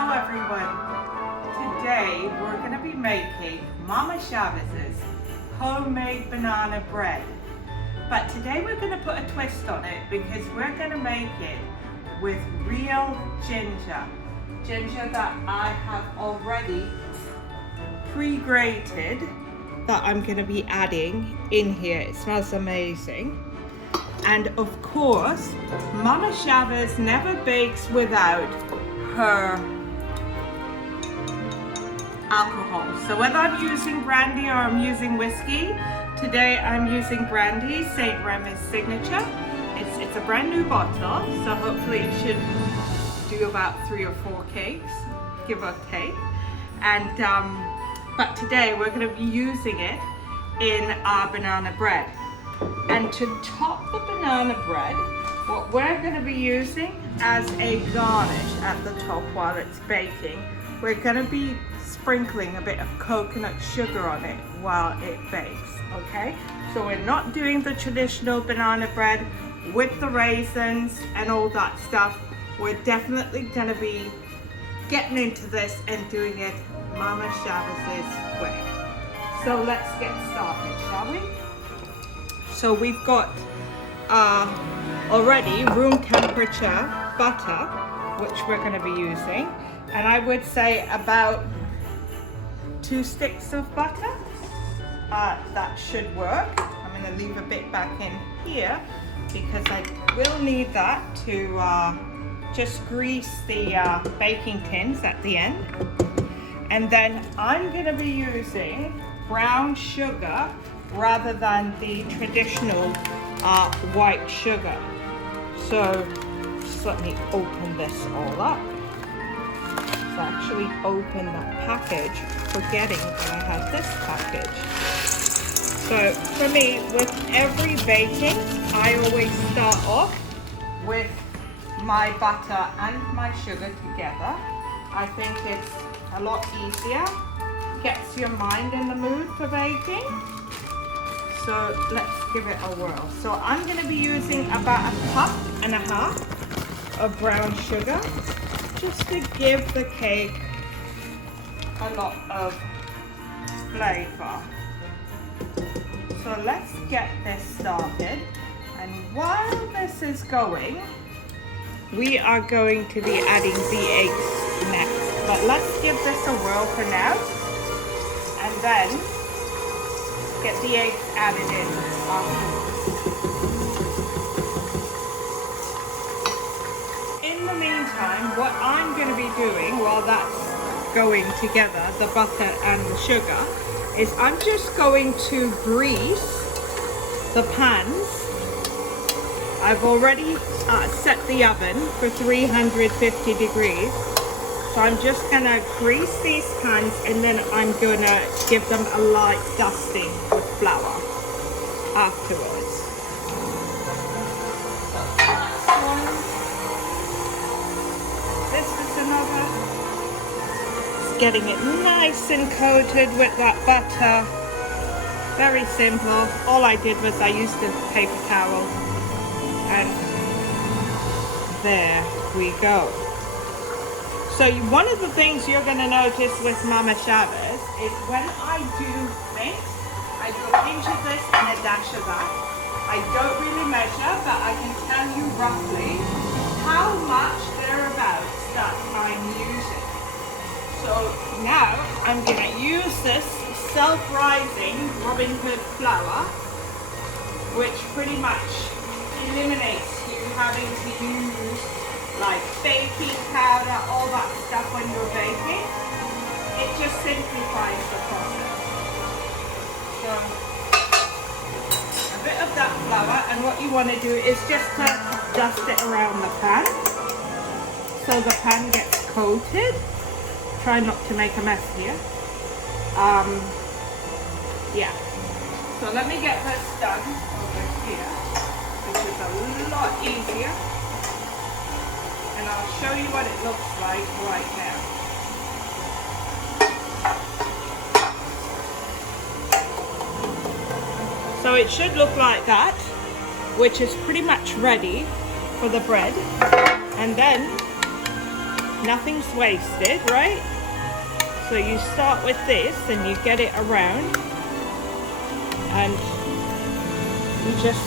Hello everyone. Today we're going to be making Mama Chavez's homemade banana bread. But today we're going to put a twist on it because we're going to make it with real ginger. Ginger that I have already pre-grated that I'm going to be adding in here. It smells amazing. And of course, Mama Chavez never bakes without her alcohol. So whether I'm using brandy or I'm using whiskey, today I'm using brandy, St. Remy's Signature. It's a brand new bottle, so hopefully it should do about 3 or 4 cakes, give or take. And but today we're going to be using it in our banana bread. And to top the banana bread, what we're going to be using as a garnish at the top while it's baking, we're going to be sprinkling a bit of coconut sugar on it while it bakes, okay? So we're not doing the traditional banana bread with the raisins and all that stuff. We're definitely going to be getting into this and doing it Mama Chavez's way. So let's get started, shall we? So we've got already room temperature butter, which we're going to be using. And I would say about 2 sticks of butter. That should work. I'm going to leave a bit back in here because I will need that to just grease the baking tins at the end. And then I'm going to be using brown sugar rather than the traditional white sugar. So just let me open this all up. So actually open that package, forgetting that I had this package. So for me, with every baking, I always start off with my butter and my sugar together. I think it's a lot easier, gets your mind in the mood for baking. So let's give it a whirl. So I'm going to be using about 1.5 cups of brown sugar just to give the cake a lot of flavor. So let's get this started. And while this is going, we are going to be adding the eggs next. But let's give this a whirl for now. And then get the eggs added in In the meantime, what I'm going to be doing while that's going together, the butter and the sugar, is I'm just going to grease the pans. I've already set the oven for 350 degrees. So I'm just going to grease these pans and then I'm going to give them a light dusting with flour afterwards. This is another. Just getting it nice and coated with that butter. Very simple. All I did was I used a paper towel and there we go. So one of the things you're going to notice with Mama Chavez is when I do mix, I do a pinch of this and a dash of that. I don't really measure, but I can tell you roughly how much thereabouts that I'm using. So now I'm going to use this self-rising Robin Hood flour, which pretty much eliminates you having to use like baking powder, all that stuff when you're baking. It just simplifies the process. So a bit of that flour, and what you want to do is just dust it around the pan so the pan gets coated. Try not to make a mess here. Yeah. So let me get this done over here, which is a lot easier. And I'll show you what it looks like right now. So it should look like that, which is pretty much ready for the bread. And then Nothing's wasted, right? So you start with this and you get it around and you just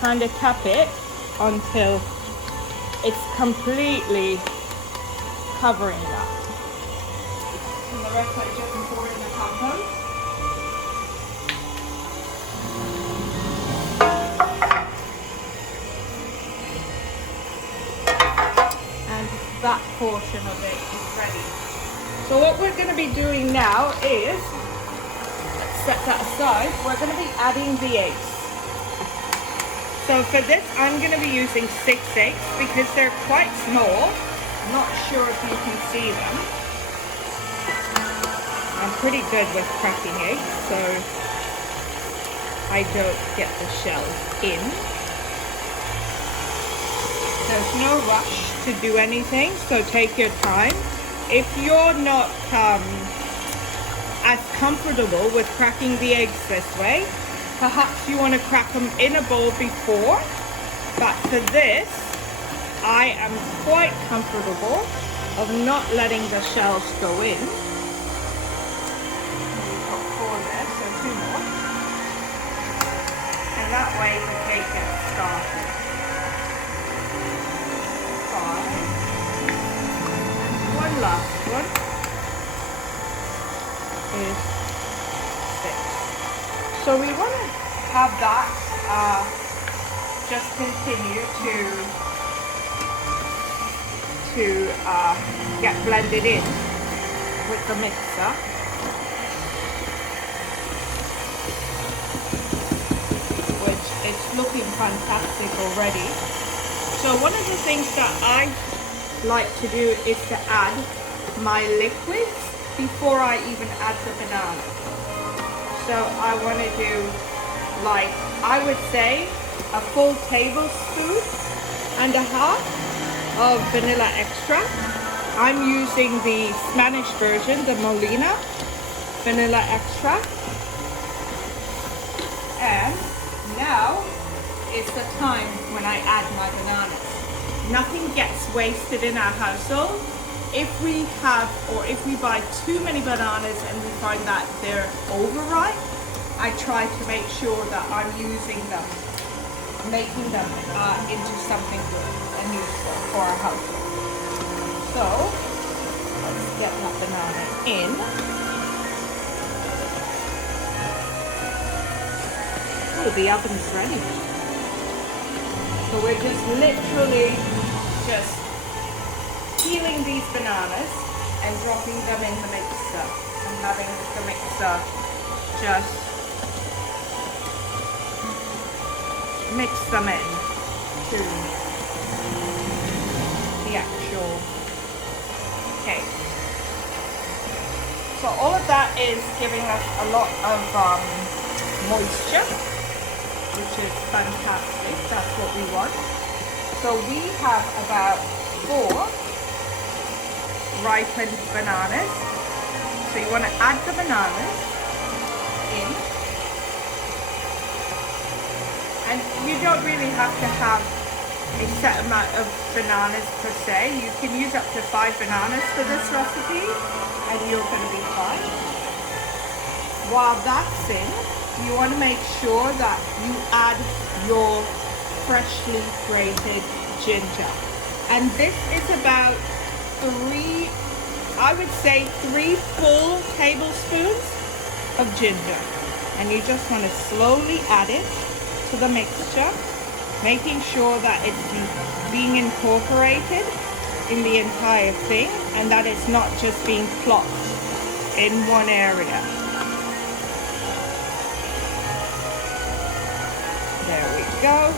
kind of tap it until it's completely covering that. And the rest I just pour in the compost. And that portion of it is ready. So what we're going to be doing now is, let's set that aside, we're going to be adding the eggs. So for this I'm going to be using 6 eggs because they're quite small. I'm not sure if you can see them. I'm pretty good with cracking eggs, so I don't get the shells in. There's no rush to do anything, so take your time. If you're not as comfortable with cracking the eggs this way, perhaps you want to crack them in a bowl before, but for this, I am quite comfortable of not letting the shells go in. We've got 4 there, so 2 more. And that way the cake gets started. 5. One last one is 6. So we want to have that just continue to get blended in with the mixer. Which it's looking fantastic already. So one of the things that I like to do is to add my liquids before I even add the banana. So I want to do, like, I would say a full tablespoon and a half of vanilla extract. I'm using the Spanish version, the Molina vanilla extract. And now is the time when I add my bananas. Nothing gets wasted in our household. If we have, or if we buy too many bananas and we find that they're overripe, I try to make sure that I'm using them, making them into something good and useful for our household. So, let's get that banana in. Oh, the oven's ready. So we're just literally just peeling these bananas and dropping them in the mixer and having the mixer just mix them in to the actual cake. So all of that is giving us a lot of moisture, which is fantastic. That's what we want. So we have about 4 ripened bananas. So you want to add the bananas in. And you don't really have to have a set amount of bananas per se. You can use up to 5 bananas for this recipe and you're going to be fine. While that's in, you want to make sure that you add your freshly grated ginger. And this is about 3, I would say 3 full tablespoons of ginger. And you just want to slowly add it to the mixture, making sure that it's being incorporated in the entire thing and that it's not just being plopped in one area. There we go.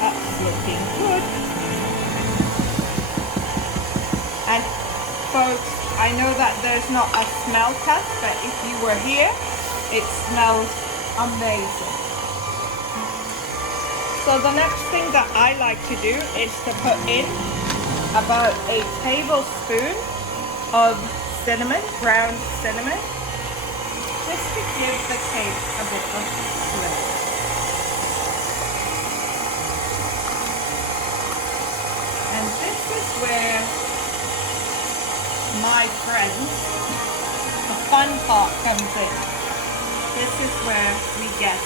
That's looking good. And folks, I know that there's not a smell test, but if you were here, it smells amazing. So the next thing that I like to do is to put in about a tablespoon of cinnamon, ground cinnamon, just to give the cake a bit of flavor. And this is where my friends, the fun part comes in. This is where we get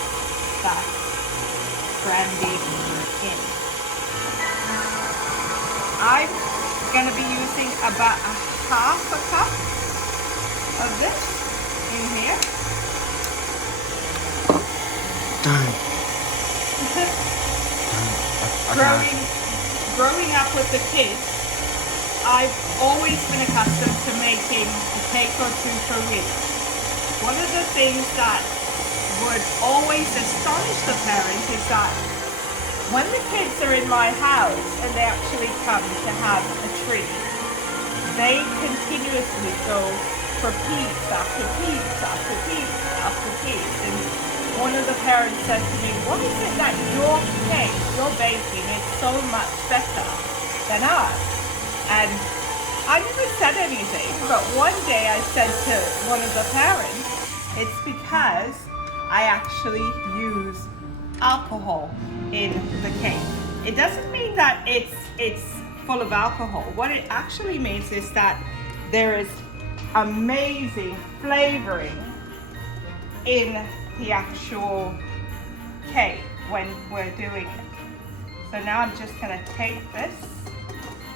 that brandy in. I'm going to be using about a half a cup of this in here. Done. Growing up with the kids, I've always been accustomed to making a cake or two per week. One of the things that would always astonish the parents is that when the kids are in my house and they actually come to have a treat, they continuously go for piece after piece after piece after piece. And one of the parents said to me, what is it that your cake, your baking is so much better than ours? And I never said anything, but one day I said to one of the parents, it's because I actually use alcohol in the cake. It doesn't mean that it's full of alcohol. What it actually means is that there is amazing flavoring in the actual cake when we're doing it. So now I'm just going to take this,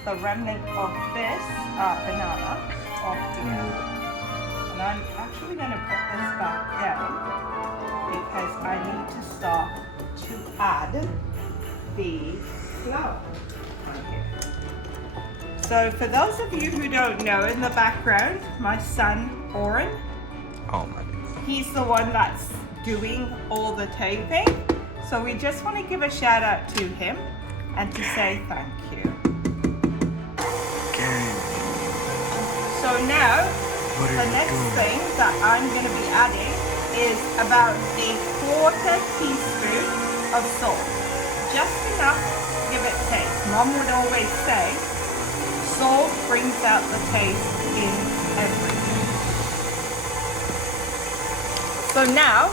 the remnant of this banana off here, and I'm actually going to put this back down because I need to start to add the flour on here. So for those of you who don't know, in the background, my son Oren, Oh my goodness. he's the one that's doing all the taping. So we just want to give a shout out to him and to say thank you. Okay. So now, What are the you next doing? thing that I'm going to be adding is about a 1/4 teaspoon of salt. Just enough to give it taste. Mom would always say, salt brings out the taste in everything. So now,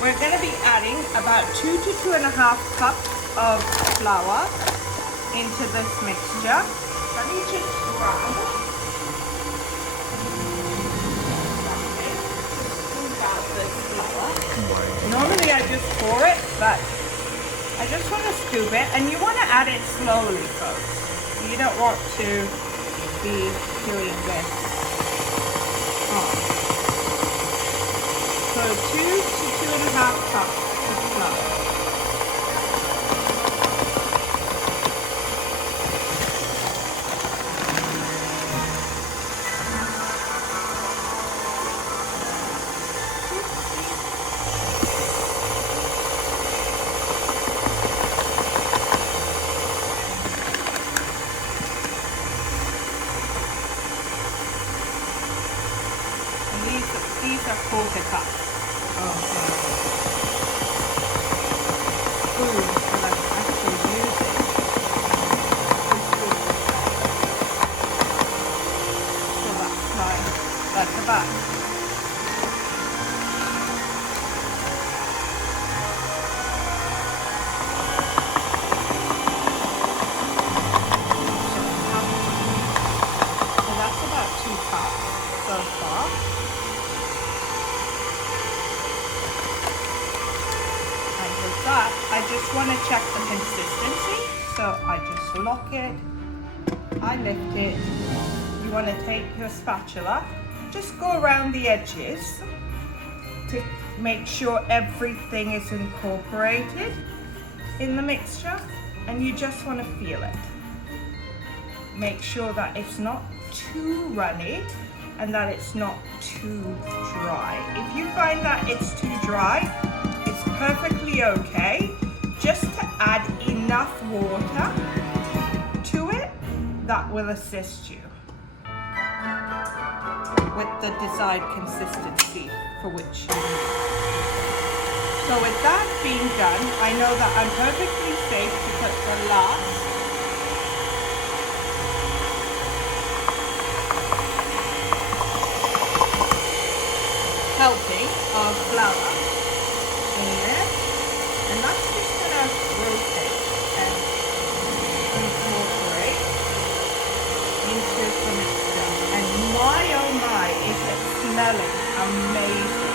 we're going to be adding about 2 to 2.5 cups of flour into this mixture. Let me just grab something to scoop out this flour. Normally I just pour it, but I just want to scoop it, and you want to add it slowly, folks. You don't want to be doing this. So 2 to 2.5 cups of flour. These are 1/4 cups of spoons that I'm actually using. So that's about. So that's about 2 cups so far. But I just want to check the consistency, so I just lock it, I lift it. You want to take your spatula, just go around the edges to make sure everything is incorporated in the mixture, and you just want to feel it. Make sure that it's not too runny and that it's not too dry. If you find that it's too dry, it's perfectly okay just to add enough water to it that will assist you with the desired consistency for which you need. So with that being done, I know that I'm perfectly safe to put the last helping of flour in there, and that's just gonna rotate and incorporate smelling amazing.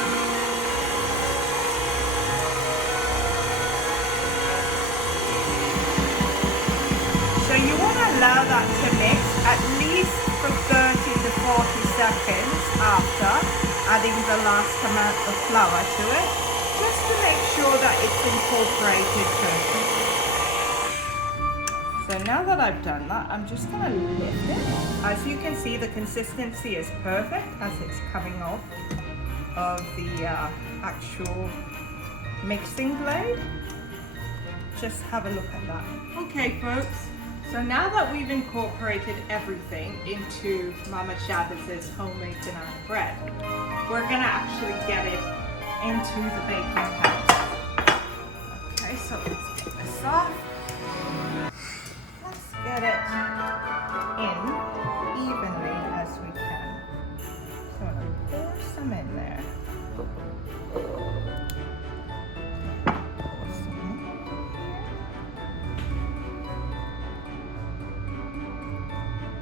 So you want to allow that to mix at least for 30 to 40 seconds after adding the last amount of flour to it, just to make sure that it's incorporated perfectly. So now that I've done that, I'm just going to lift it. As you can see, the consistency is perfect as it's coming off of the actual mixing blade. Just have a look at that. Okay folks, so now that we've incorporated everything into Mama Chavez's homemade banana bread, we're going to actually get it into the baking pan. Okay, so let's get this off. Let's get it in evenly as we can. So I'm going to pour some in there. Pour some in here.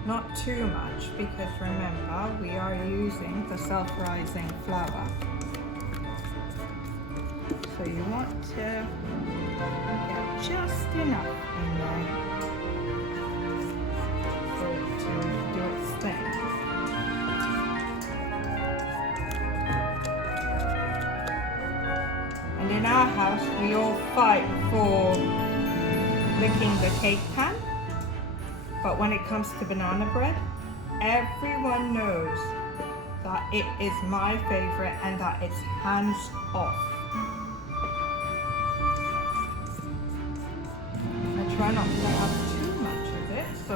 Not too much, because remember, we are using the self-rising flour. So you want to get just enough in there for it to do its thing. And in our house, we all fight for licking the cake pan. But when it comes to banana bread, everyone knows that it is my favorite and that it's hands off. I try not to have too much of it, so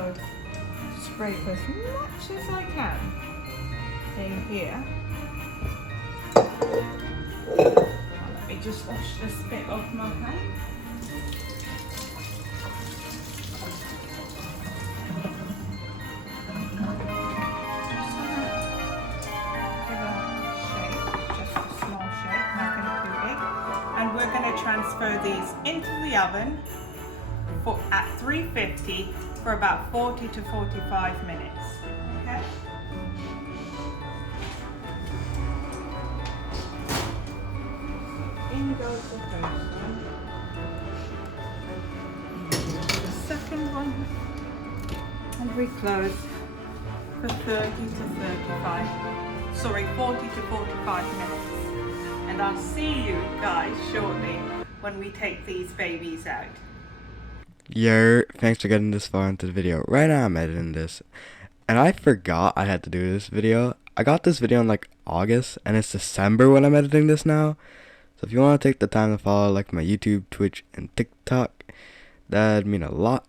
scrape as much as I can in here. Let me just wash this bit off my hand. We're going to transfer these into the oven at 350 for about 40 to 45 minutes. Okay? In goes the first one. The second one. And we close for 40 to 45 minutes. And I'll see you guys shortly when we take these babies out. Yo, thanks for getting this far into the video. Right now I'm editing this, and I forgot I had to do this video. I got this video in like August, and it's December when I'm editing this now. So if you want to take the time to follow like my YouTube, Twitch, and TikTok, that'd mean a lot.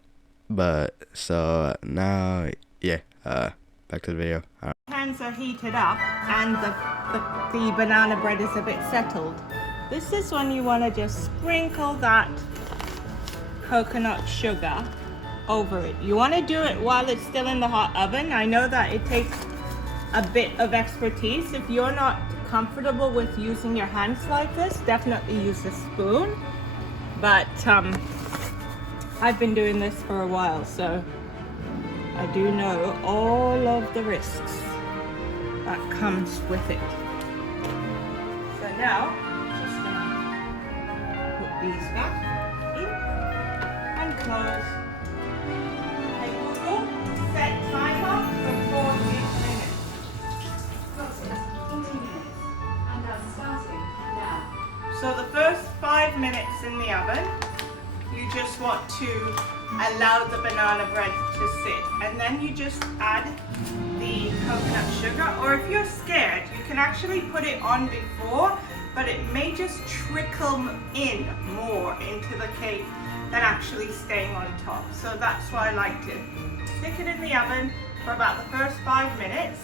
But so now, yeah, back to the video. Pans are heated up and the banana bread is a bit settled. This is when you want to just sprinkle that coconut sugar over it. You want to do it while it's still in the hot oven. I know that it takes a bit of expertise. If you're not comfortable with using your hands like this, definitely use a spoon. But I've been doing this for a while, so I do know all of the risks that comes with it. So now, just gonna put these back in and close. Okay, Google, set timer for 40 minutes. Close it, 40 minutes, and that's starting now. So the first 5 minutes in the oven, you just want to allow the banana bread to sit, and then you just add the coconut sugar, or if you're scared you can actually put it on before, but it may just trickle in more into the cake than actually staying on top. So that's why I like to stick it in the oven for about the first 5 minutes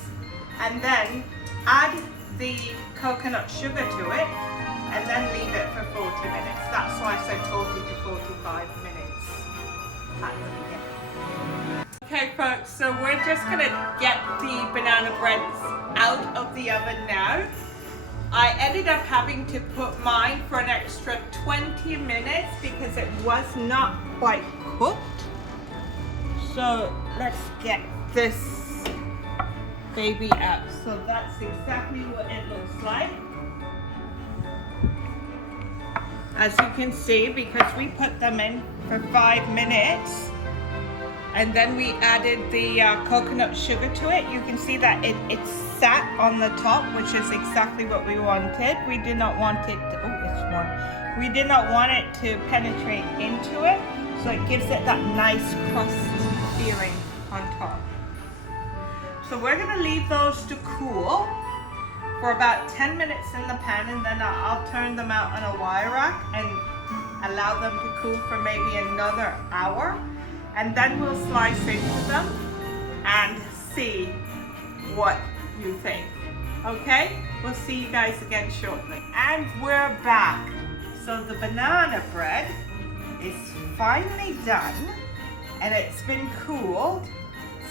and then add the coconut sugar to it and then leave it for 40 minutes. That's why I said 40 to 45 minutes. Okay folks, so we're just gonna get the banana breads out of the oven now. I ended up having to put mine for an extra 20 minutes because it was not quite cooked. So let's get this baby out. So that's exactly what it looks like. As you can see, because we put them in for 5 minutes and then we added the coconut sugar to it, you can see that it sat on the top, which is exactly what we wanted. We did not want it to, oh, it's warm. We did not want it to penetrate into it, so it gives it that nice crust feeling on top. So we're gonna leave those to cool for about 10 minutes in the pan, and then I'll turn them out on a wire rack and allow them to cool for maybe another hour. And then we'll slice into them and see what you think. Okay? We'll see you guys again shortly. And we're back. So the banana bread is finally done and it's been cooled.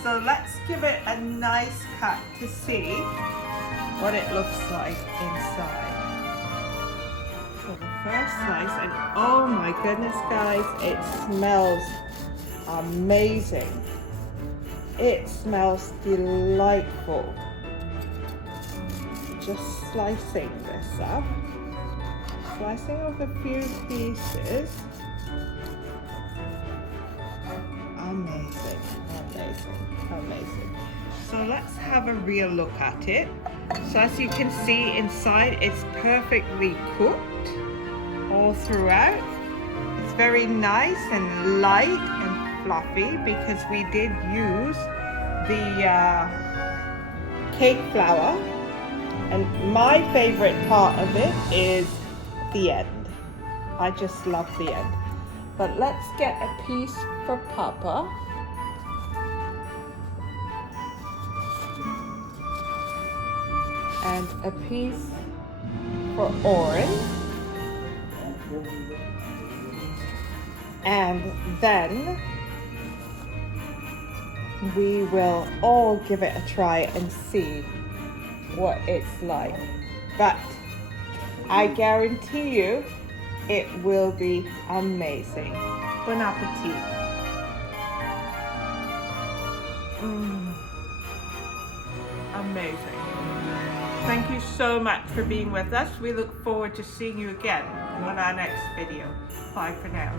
So let's give it a nice cut to see what it looks like inside. So the first slice, and oh my goodness guys, it smells amazing. It smells delightful. Just slicing this up. Slicing off a few pieces. Amazing, amazing, amazing. So let's have a real look at it. So as you can see inside, it's perfectly cooked all throughout. It's very nice and light and fluffy because we did use the cake flour. And my favorite part of it is the end. I just love the end. But let's get a piece for Papa. And a piece for Oren. And then we will all give it a try and see what it's like. But I guarantee you it will be amazing. Bon appetit. Amazing. Thank you so much for being with us. We look forward to seeing you again on our next video. Bye for now.